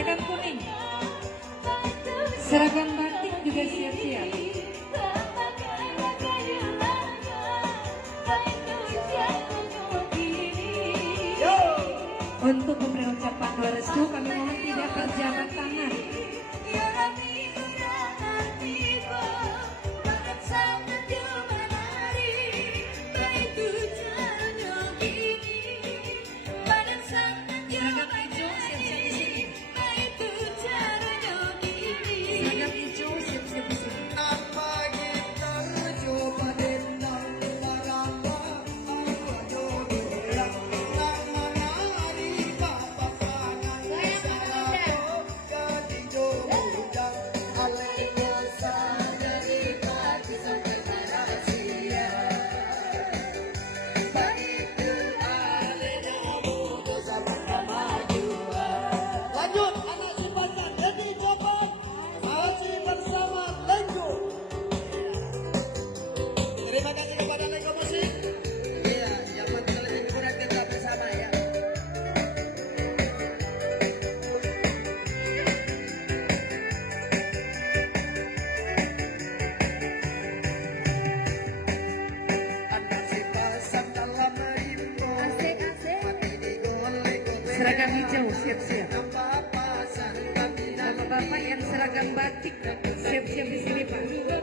seragam kuning, seragam batik juga siap-siap. Untuk memberi ucapan doa restu kami mohon tidak berjabat tangan. Terima kasih kepada Lenggo Musik. Iya, yang penting lebih kurang kita bersama ya. Anak si pasang dalam rimbo. Mati di gol Lenggo. Seragam hijau siap-siap. Bapak-bapak yang seragam batik siap-siap di sini Pak.